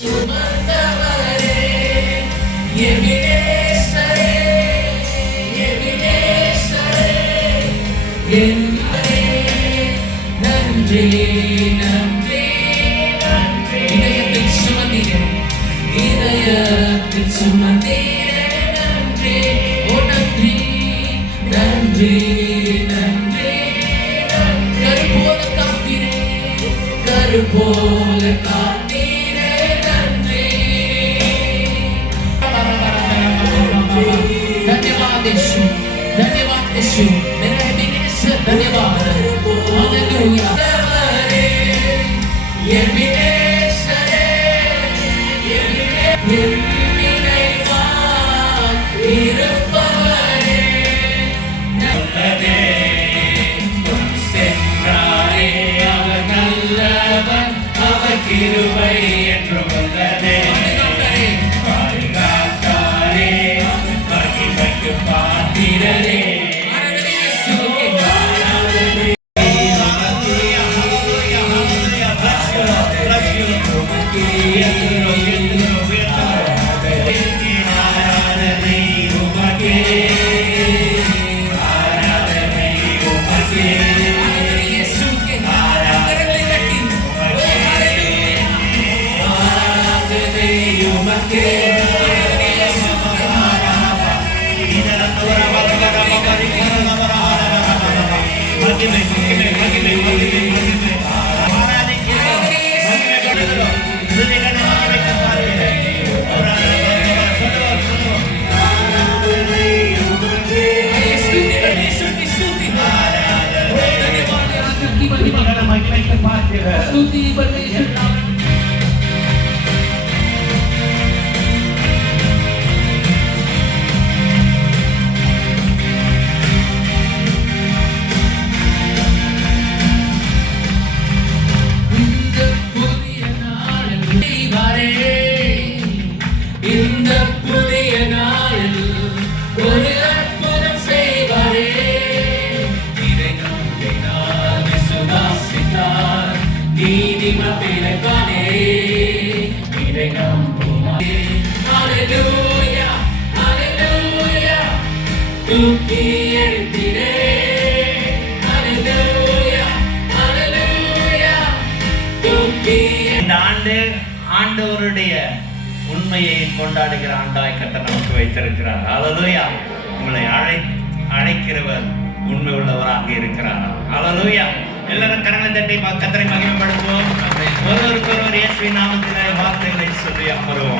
சுமந்தவரே எபினேசரே எபினேசரே என்பரே நன்றி நன்றி நன்றி இதயத்தில் சுமந்தீரே இதயத்தில் சுமந்தீரே நன்றி ஓ நன்றி நன்றி நன்றி கரு போல காத்தீரே கரு போல காத்தீரே நன்றி धन्यवाद यीशु धन्यवाद यीशु मेरा एबिनेसर धन्यवाद हालेलुया एबिनेसर இருப்பவரே நல்லதே சென்றாரே அவர் நல்லவர் அவர் கிருபை என்று வந்ததே பாதுகாத்தாரே மகிமைக்கு பாத்திரரே स्तुति परमेश्वर नाम இந்த புதிய நாளில் ஒரு அற்புதம் செய்வாரே இதை நம்பினார் விசுவாசித்தார் நீதிமன்றே இதை நம்புவாரே ஹalleluya ஹalleluya தூக்கி எடுத்திரே ஹalleluya ஹalleluya தூக்கி இந்த ஆண்டு ஆண்டவருடைய உண்மையை கொண்டாடுகிற ஆண்டாய் கர்த்தர் நமக்கு வைத்திருக்கிறார். ஹalleluya. உங்களை அழைக்கிறவர் உண்மை உள்ளவராக இருக்கிறார். ஹalleluya. எல்லாரும் கரங்களை தட்டி கர்த்தரை மகிமைப்படுத்துவோம். ஒருவருக்கொருவர் இயேசுவின் நாமத்திலே வார்த்தைகளை சொல்லி அமருவோம்.